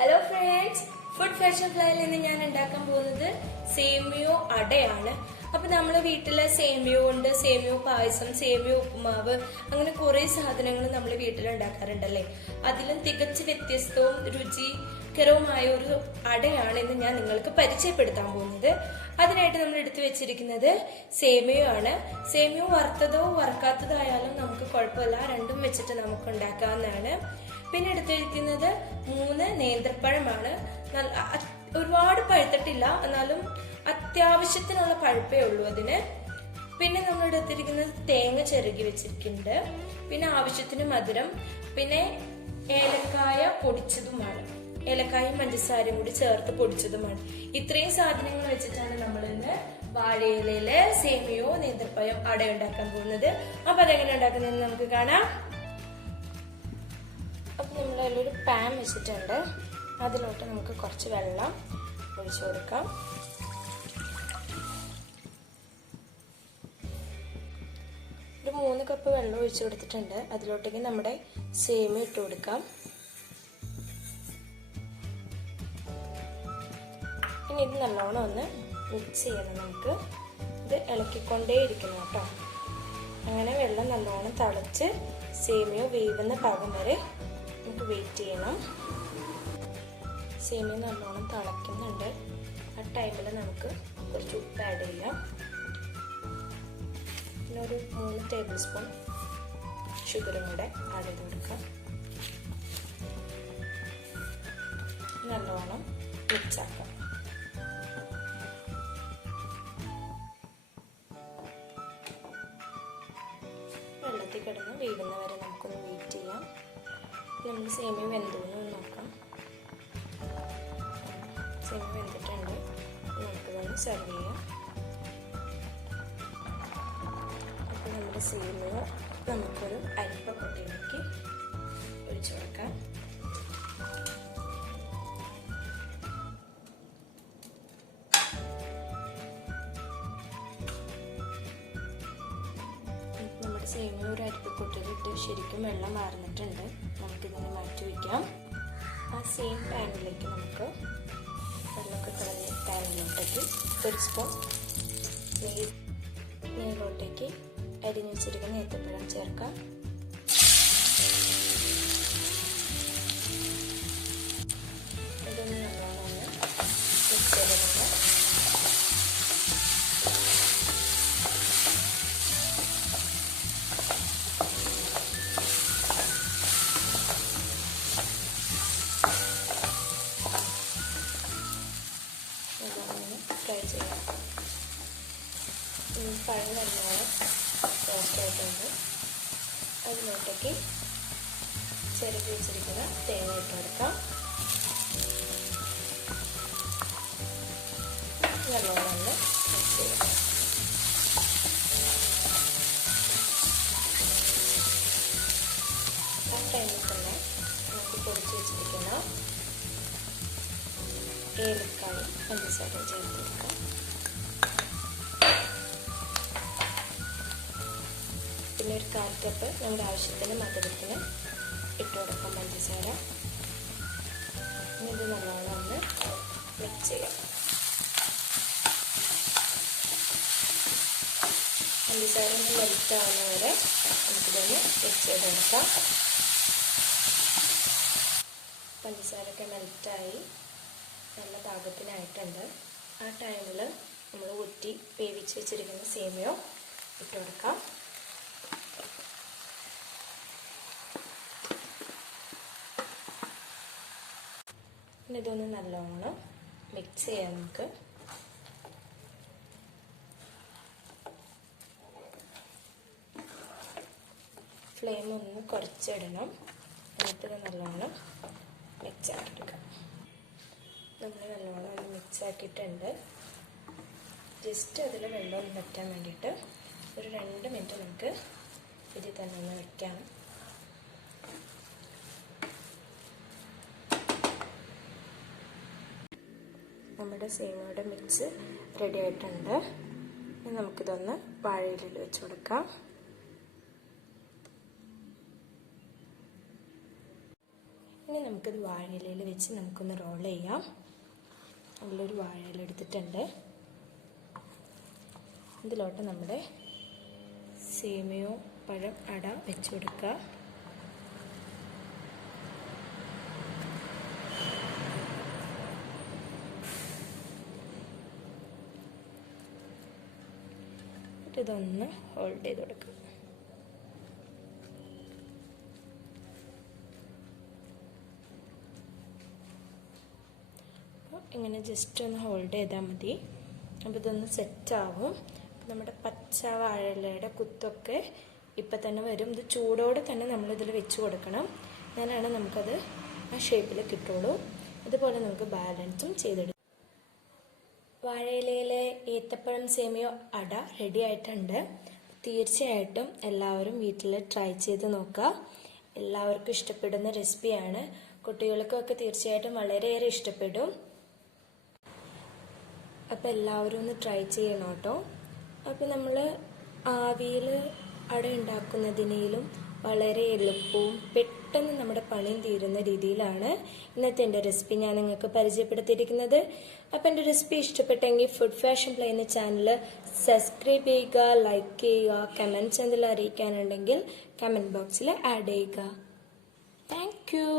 Hello friends, food fashion flyil in the Semiya adayana. അപ്പോൾ നമ്മൾ വീട്ടിലെ സേമിയ കൊണ്ട് സേമിയ പായസം സേമിയ ഉപ്പുമാവ് അങ്ങനെ കുറേ സാധനങ്ങൾ നമ്മൾ വീട്ടിൽ ഉണ്ടാക്കാറുണ്ടല്ലേ. അതിലും തികച്ചു വ്യത്യസ്തവും രുചികരവുമായ ഒരു അടയാണ് ഇന്ന് ഞാൻ നിങ്ങൾക്ക് പരിചയപ്പെടുത്താൻ പോകുന്നത്. അതിനായിട്ട് നമ്മൾ എടുത്തു വെച്ചിരിക്കുന്നത് സേമിയയാണ്. സേമിയ വറുത്തതോ വറുക്കാത്തതോ ആയാലും നമുക്ക് കുഴപ്പമില്ല, രണ്ടും വെച്ചിട്ട് നമുക്ക് ഉണ്ടാക്കാവുന്നതാണ്. പിന്നെ എടുത്തിരിക്കുന്നത് 3 നേന്ത്രപ്പഴമാണ്. ഒരുപാട് പഴുത്തിട്ടില്ല, എന്നാലും അത്യാവശ്യത്തിനുള്ള പഴുപ്പേ ഉള്ളൂ അതിന്. പിന്നെ നമ്മൾ എടുത്തിരിക്കുന്നത് തേങ്ങ ചിരകി വെച്ചിരിക്കുന്നുണ്ട്, പിന്നെ ആവശ്യത്തിന് മധുരം, പിന്നെ ഏലക്കായ പൊടിച്ചതുമാണ്. ഏലക്കായും പഞ്ചസാരയും കൂടി ചേർത്ത് പൊടിച്ചതുമാണ്. ഇത്രയും സാധനങ്ങൾ വെച്ചിട്ടാണ് നമ്മൾ ഇന്ന് വാഴയിലയിലെ സേമിയോ നേന്ത്രപ്പഴം അട ഉണ്ടാക്കാൻ പോകുന്നത്. അപ്പൊ അതെങ്ങനെ ഉണ്ടാക്കുന്നതെന്ന് നമുക്ക് കാണാം. അപ്പൊ നമ്മൾ അതിലൊരു പാൻ വെച്ചിട്ടുണ്ട്. അതിലോട്ട് നമുക്ക് കുറച്ച് വെള്ളം ഒഴിച്ചു കൊടുക്കാം. ഒരു 3 കപ്പ് വെള്ളം ഒഴിച്ചു കൊടുത്തിട്ടുണ്ട്. അതിലോട്ടേക്ക് നമ്മുടെ സേമിയ ഇട്ട് കൊടുക്കാം. ഇനി ഇത് നല്ലോണം ഒന്ന് മിക്സ് ചെയ്യണം. നമുക്ക് ഇത് ഇളക്കിക്കൊണ്ടേ ഇരിക്കണം കേട്ടോ. അങ്ങനെ വെള്ളം നല്ലോണം തിളച്ച് സേമിയ വേവുന്ന പാകം വരെ നമുക്ക് വെയിറ്റ് ചെയ്യണം. സേമിയ നല്ലോണം തിളയ്ക്കുന്നുണ്ട്. ആ ടൈമിൽ നമുക്ക് കുറച്ച് ഉപ്പ് ആഡ് ചെയ്യാം. പിന്നെ ഒരു 3 ടേബിൾ സ്പൂൺ ഷുഗറും കൂടെ ആഡ് ചെയ്ത് കൊടുക്കാം. നല്ലോണം മിക്സ് ആക്കാം. വെള്ളത്തിൽ കിടന്ന് വേവുന്ന വരെ നമുക്കൊന്ന് വെയിറ്റ് ചെയ്യാം. നമ്മൾ സേമിയ വെന്തോന്ന് നോക്കാം. സേമിയ വെന്തിട്ടുണ്ട്. നമുക്കിതൊന്ന് സെർവ് ചെയ്യാം. അപ്പോൾ നമ്മുടെ സേമിയ നമുക്കൊരു അരിപ്പക്കൊട്ടയിലേക്ക് ഒഴിച്ചു കൊടുക്കാം. നമ്മുടെ സേമിയ ഒരു അരിപ്പക്കൊട്ടയിലിട്ട് ശരിക്കും വെള്ളം വാർന്നിട്ടുണ്ട്. നമുക്കിതിനെ മാറ്റി വയ്ക്കാം. ആ സെയിം പാനിലേക്ക് നമുക്ക് വെള്ളമൊക്കെ കളഞ്ഞ പാനിലോട്ടേക്ക് ഒരു സ്പൂൺ നെയ്യിലോട്ടേക്ക് അരിഞ്ഞു വെച്ചിരിക്കുന്ന നേന്ത്രപ്പഴം ചേർക്കാം. ഇതൊന്ന് നല്ലോണം ഒന്ന് മിക്സ് ചെയ്തെടുക്കാം. ഫ്രൈ ചെയ്യാം. പഴം നല്ലോണം റോസ്റ്റായിട്ടുണ്ട്. അതിലോട്ടേക്ക് ചിരകി വെച്ചിരിക്കുന്ന തേങ്ങ ഇട്ട് കൊടുക്കാം. നല്ലോണം ഒന്ന് മിക്സ് ചെയ്യാം. ആ ടൈമിൽ തന്നെ നമുക്ക് പൊടിച്ച് വെച്ചിരിക്കുന്ന ഏലക്കായും പഞ്ചസാരയും ചേർത്ത് കൊടുക്കാം. പിന്നെ ഒരു 1/4 കപ്പ് നമ്മുടെ ആവശ്യത്തിന് മധുരത്തിന് ഇട്ട് കൊടുക്കാം പഞ്ചസാര. ഇത് നല്ലോണം ഒന്ന് മിക്സ് ചെയ്യാം. പഞ്ചസാര ഒന്ന് മെൽറ്റ് ആവുന്ന വരെ നമുക്കിതൊന്ന് മിക്സ് ചെയ്ത് കൊടുക്കാം. പഞ്ചസാരയൊക്കെ മെൽറ്റായി നല്ല പാകത്തിനായിട്ടുണ്ട്. ആ ടൈമിൽ നമ്മൾ ഊറ്റി വേവിച്ച് വെച്ചിരിക്കുന്ന സേമിയ ഇട്ട് കൊടുക്കാം. പിന്നെ ഇതൊന്ന് നല്ലോണം മിക്സ് ചെയ്യാം. നമുക്ക് ഫ്ലെയിം ഒന്ന് കുറച്ചിടണം. എന്നിട്ട് ഇത് നല്ലോണം മിക്സ് ആക്കിയെടുക്കാം. നമ്മൾ നല്ലോണം ഒന്ന് മിക്സ് ആക്കിയിട്ടുണ്ട്. ജസ്റ്റ് അതിൽ വെള്ളം ഒന്ന് വറ്റാൻ വേണ്ടിയിട്ട് ഒരു 2 മിനിറ്റ് നമുക്ക് ഇതിൽ തന്നെ ഒന്ന് വയ്ക്കാം. നമ്മുടെ സേമിയയുടെ മിക്സ് റെഡി ആയിട്ടുണ്ട്. നമുക്കിതൊന്ന് വാഴയിലയിൽ വെച്ച് കൊടുക്കാം. ഇനി നമുക്കിത് വാഴയിലയിൽ വെച്ച് നമുക്കൊന്ന് റോൾ ചെയ്യാം. നല്ലൊരു വാഴയില എടുത്തിട്ടുണ്ട്. ഇതിലോട്ട് നമ്മുടെ സേമിയോ പഴം അട വെച്ച് കൊടുക്കുക. ഇതൊന്ന് ഹോൾഡ് ചെയ്ത് കൊടുക്കുക. ഇങ്ങനെ ജസ്റ്റ് ഒന്ന് ഹോൾഡ് ചെയ്താൽ മതി. അപ്പോൾ ഇതൊന്ന് സെറ്റാവും. നമ്മുടെ പച്ച വാഴയിലയുടെ കുത്തൊക്കെ ഇപ്പം തന്നെ വരും. ഇത് ചൂടോടെ തന്നെ നമ്മളിതിൽ വെച്ച് കൊടുക്കണം. എന്നാലാണ് നമുക്കത് ആ ഷേപ്പിൽ കിട്ടുള്ളൂ. അതുപോലെ നമുക്ക് ബാലൻസും ചെയ്തെടുക്കാം. വാഴയിലയിലെ ഏത്തപ്പഴം സേമിയോ അട റെഡി ആയിട്ടുണ്ട്. തീർച്ചയായിട്ടും എല്ലാവരും വീട്ടിൽ ട്രൈ ചെയ്ത് നോക്കുക. എല്ലാവർക്കും ഇഷ്ടപ്പെടുന്ന റെസിപ്പിയാണ്. കുട്ടികൾക്കൊക്കെ തീർച്ചയായിട്ടും വളരെയേറെ ഇഷ്ടപ്പെടും. അപ്പോൾ എല്ലാവരും ഒന്ന് ട്രൈ ചെയ്യണം കേട്ടോ. അപ്പോൾ നമ്മൾ ആവിയിൽ അട ഉണ്ടാക്കുന്നതിനേലും വളരെ എളുപ്പവും പെട്ടെന്ന് നമ്മുടെ പണിയും തീരുന്ന രീതിയിലാണ് ഇന്നത്തെ എൻ്റെ റെസിപ്പി ഞാൻ നിങ്ങൾക്ക് പരിചയപ്പെടുത്തിയിരിക്കുന്നത്. അപ്പോൾ എൻ്റെ റെസിപ്പി ഇഷ്ടപ്പെട്ടെങ്കിൽ ഫുഡ് ഫാഷൻ പ്ലേ എന്ന ചാനൽ സബ്സ്ക്രൈബ് ചെയ്യുക, ലൈക്ക് ചെയ്യുക, കമൻറ്റ്സ് എന്തെങ്കിലും അറിയിക്കാനുണ്ടെങ്കിൽ കമൻറ്റ് ബോക്സിൽ ആഡ് ചെയ്യുക. Thank you.